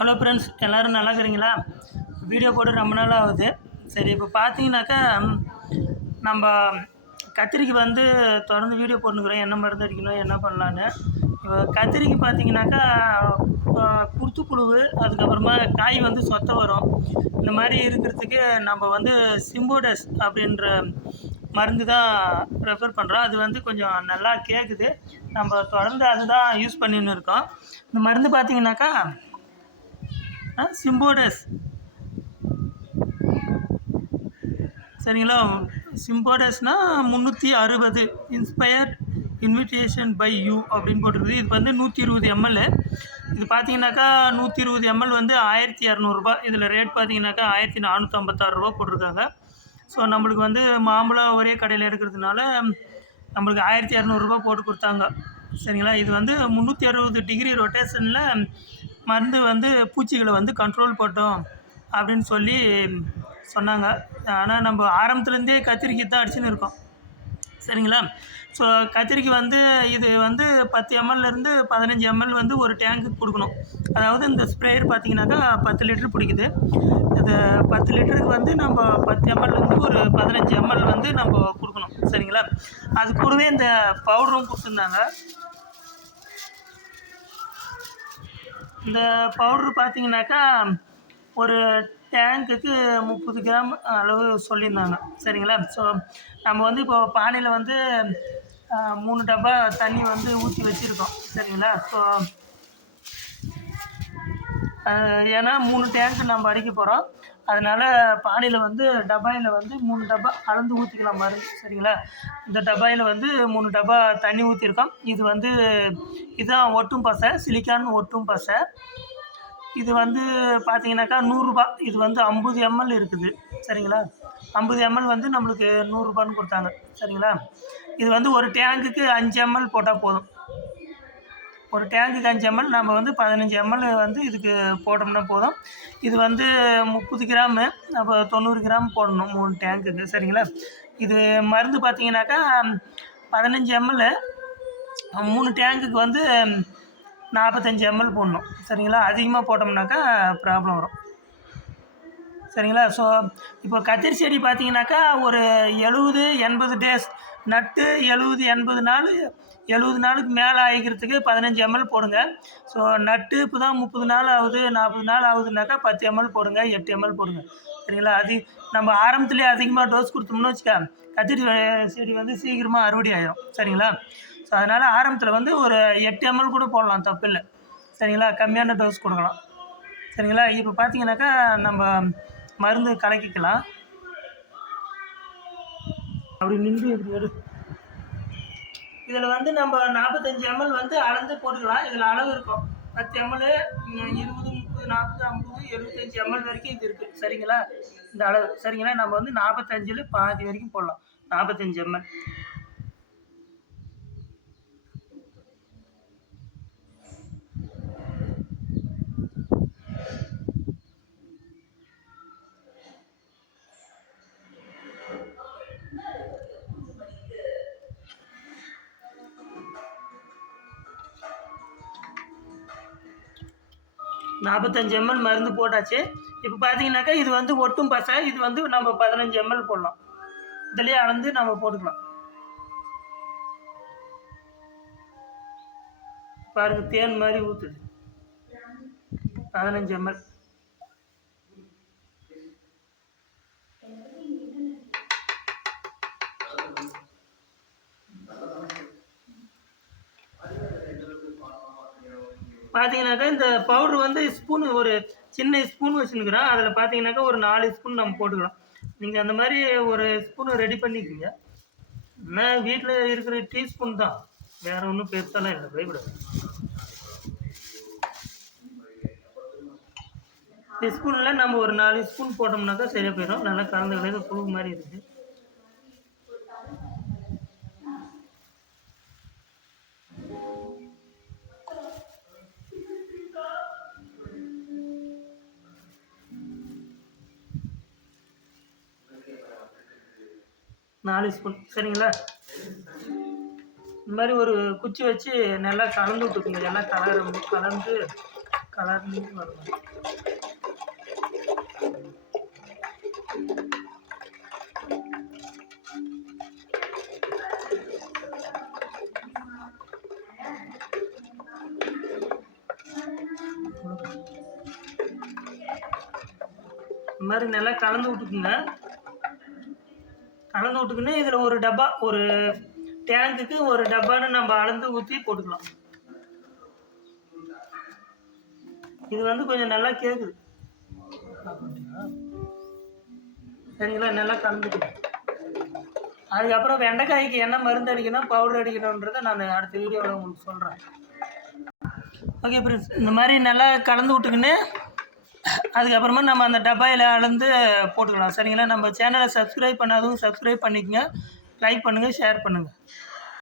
Hello friends, எல்லோரும் நல்லா இருக்கிறீங்களா? வீடியோ போட்டு ரொம்ப நாள் ஆகுது. சரி, இப்போ பார்த்தீங்கன்னாக்கா நம்ம கத்திரிக்கு வந்து தொடர்ந்து வீடியோ போட்டுக்கிறோம், என்ன மருந்து அடிக்கணும் என்ன பண்ணலான்னு. இப்போ கத்திரிக்கு பார்த்தீங்கன்னாக்கா குருத்துப்புழு, அதுக்கப்புறமா காய் வந்து சொத்தை வரும். இந்த மாதிரி இருக்கிறதுக்கு நம்ம வந்து சிம்போடஸ் அப்படின்ற மருந்து தான் ப்ரிஃபர் பண்ணுறோம். அது வந்து கொஞ்சம் நல்லா கேட்குது. நம்ம தொடர்ந்து அதுதான் யூஸ் பண்ணின்னு இருக்கோம். இந்த மருந்து பார்த்தீங்கன்னாக்கா சிம்போடஸ், சரிங்களா? சிம்போடஸ்னால் 360 இன்ஸ்பயர்ட் இன்விடேஷன் பை யூ அப்படின்னு போட்டிருக்குது. இது வந்து 120 ml. இது பார்த்தீங்கன்னாக்கா 120 ml வந்து 1200 இதில் ரேட் பார்த்தீங்கன்னாக்கா 1456 போட்டிருக்காங்க. ஸோ நம்மளுக்கு வந்து மாம்பழம் ஒரே கடையில் எடுக்கிறதுனால நம்மளுக்கு 1200 போட்டு கொடுத்தாங்க, சரிங்களா? இது வந்து 360 டிகிரி ரொட்டேஷனில் மருந்து வந்து பூச்சிகளை வந்து கண்ட்ரோல் போட்டோம் அப்படின்னு சொல்லி சொன்னாங்க. ஆனால் நம்ம ஆரம்பத்துலேருந்தே கத்திரிக்கை தான் அடிச்சுன்னு இருக்கோம், சரிங்களா? ஸோ கத்திரிக்கை வந்து இது வந்து 10 mlலேருந்து 15 ml வந்து ஒரு டேங்க்குக்கு கொடுக்கணும். அதாவது இந்த ஸ்ப்ரேயர் பார்த்தீங்கன்னாக்கா 10 லிட்டர் பிடிக்குது. இது 10 லிட்டருக்கு வந்து நம்ம 10 mlலேருந்து ஒரு 15 ml வந்து நம்ம கொடுக்கணும், சரிங்களா? அது கூடவே இந்த பவுடரும் கொடுத்துருந்தாங்க. இந்த பவுட்ரு பார்த்தீங்கன்னாக்கா ஒரு டேங்க்குக்கு 30 கிராம் அளவு சொல்லியிருந்தாங்க, சரிங்களா? ஸோ நம்ம வந்து இப்போ பானையில் வந்து 3 டப்பா தண்ணி வந்து ஊற்றி வச்சுருக்கோம், சரிங்களா? ஸோ ஏன்னா 3 டேங்க்கு நம்ம அடிக்க போகிறோம். அதனால் பானையில் வந்து டப்பாயில் வந்து 3 டப்பா அளந்து ஊற்றிக்கலாம் மருந்து, சரிங்களா? இந்த டப்பாயில் வந்து 3 டப்பா தண்ணி ஊற்றிருக்கோம். இது வந்து இதுதான் ஒட்டும் பசை, சிலிக்கான் ஒட்டும் பசை. இது வந்து பார்த்தீங்கன்னாக்கா 100 இது வந்து 50 ml இருக்குது, சரிங்களா? 50 ml வந்து நம்மளுக்கு 100 கொடுத்தாங்க, சரிங்களா? இது வந்து ஒரு டேங்குக்கு 5 ml போட்டால் போதும். ஒரு டேங்குக்கு 5 ml, நம்ம வந்து 15 ml வந்து இதுக்கு போட்டோம்னா போதும். இது வந்து 30 கிராமு, அப்போ 90 கிராம் போடணும் 3 டேங்குக்கு, சரிங்களா? இது மருந்து பார்த்தீங்கன்னாக்கா 15 ml 3 டேங்குக்கு வந்து 45 ml போடணும், சரிங்களா? அதிகமாக போட்டோம்னாக்கா ப்ராப்ளம் வரும், சரிங்களா? ஸோ இப்போ கத்திரி செடி பார்த்தீங்கன்னாக்கா ஒரு 70-80 டேஸ் நட்டு 70-80 நாள் 70 நாளுக்கு மேலே ஆகிக்கிறதுக்கு 15 ml போடுங்க. ஸோ நட்டு இப்போ தான் 30 நாள் ஆகுது, 40 நாள் ஆகுதுனாக்கா 10 ml போடுங்க, 8 ml போடுங்க, சரிங்களா? அது நம்ம ஆரம்பத்துலேயே அதிகமாக டோஸ் கொடுத்தோம்னு வச்சுக்க, கத்திரி செடி வந்து சீக்கிரமாக அறுவடை ஆகிடும், சரிங்களா? ஸோ அதனால் ஆரம்பத்தில் வந்து ஒரு 8 ml கூட போடலாம், தப்பு இல்லை, சரிங்களா? கம்மியான டோஸ் கொடுக்கலாம், சரிங்களா? இப்போ பார்த்தீங்கன்னாக்கா நம்ம மருந்து கலக்கிக்கலாம். அப்படி நின்று இப்படி எடு. இதில் வந்து நம்ம 45 ml வந்து அளந்து போட்டுக்கலாம். இதில் அளவு இருக்கும், 10 ml 20, 30, 40, 50, 75 ml வரைக்கும் இது இருக்குது, சரிங்களா? இந்த அளவு, சரிங்களா? நம்ம வந்து 45ல் பாதி வரைக்கும் போடலாம், 45 ml. ml மருந்து போட்டாச்சு. இப்போ பார்த்தீங்கன்னாக்கா இது வந்து ஒட்டும் பசை. இது வந்து நம்ம 15 ml போடலாம். இதுலேயே அளந்து நம்ம போட்டுக்கலாம். பாருங்க, தேன் மாதிரி ஊற்றுது. 15 ml. பார்த்தீங்கன்னாக்கா இந்த பவுட்ரு வந்து ஸ்பூனு, ஒரு சின்ன ஸ்பூன் வச்சுருக்கிறோம். அதில் பார்த்தீங்கன்னாக்கா ஒரு 4 ஸ்பூன் நம்ம போட்டுக்கலாம். நீங்கள் அந்த மாதிரி ஒரு ஸ்பூனு ரெடி பண்ணிக்கோங்க. ஆனால் வீட்டில் இருக்கிற டீஸ்பூன் தான், வேறு ஒன்றும் பெருசாலாம் இல்லை, பயப்படாது. ஸ்பூனில் நம்ம ஒரு 4 ஸ்பூன் போட்டோம்னாக்கா சரியாக போயிடும். நல்லா கலந்து புழு மாதிரி இருக்குது. நாலு ஸ்பூன், சரிங்களா? இந்த மாதிரி ஒரு குச்சி வச்சு நல்லா கலந்து விட்டுக்குங்க. எல்லாம் கலந்து கலர்லேயும் வரும். இந்த மாதிரி நல்லா கலந்து விட்டுக்குங்க. கலந்து விட்டுக்குன்னு இதில் ஒரு டப்பா, ஒரு டேங்குக்கு ஒரு டப்பான்னு நம்ம அளந்து ஊற்றி போட்டுக்கலாம். இது வந்து கொஞ்சம் நல்லா கேட்குது. சரிங்களா? நல்லா கலந்துக்கணும். அதுக்கப்புறம் வெண்டைக்காய்க்கு என்ன மருந்து அடிக்கணும், பவுடர் அடிக்கணுன்றதை நான் அடுத்த வீடியோவில் உங்களுக்கு சொல்கிறேன். ஓகே ஃப்ரெண்ட்ஸ், இந்த மாதிரி நல்லா கலந்து விட்டுக்கின்னு அதுக்கப்புறமா நம்ம அந்த டப்பாயில் அளந்து போட்டுக்கலாம். சரிங்களா? நம்ம சேனலை சப்ஸ்கிரைப் பண்ணாதவங்க சப்ஸ்கிரைப் பண்ணிக்கங்க, லைக் பண்ணுங்கள், ஷேர் பண்ணுங்கள்.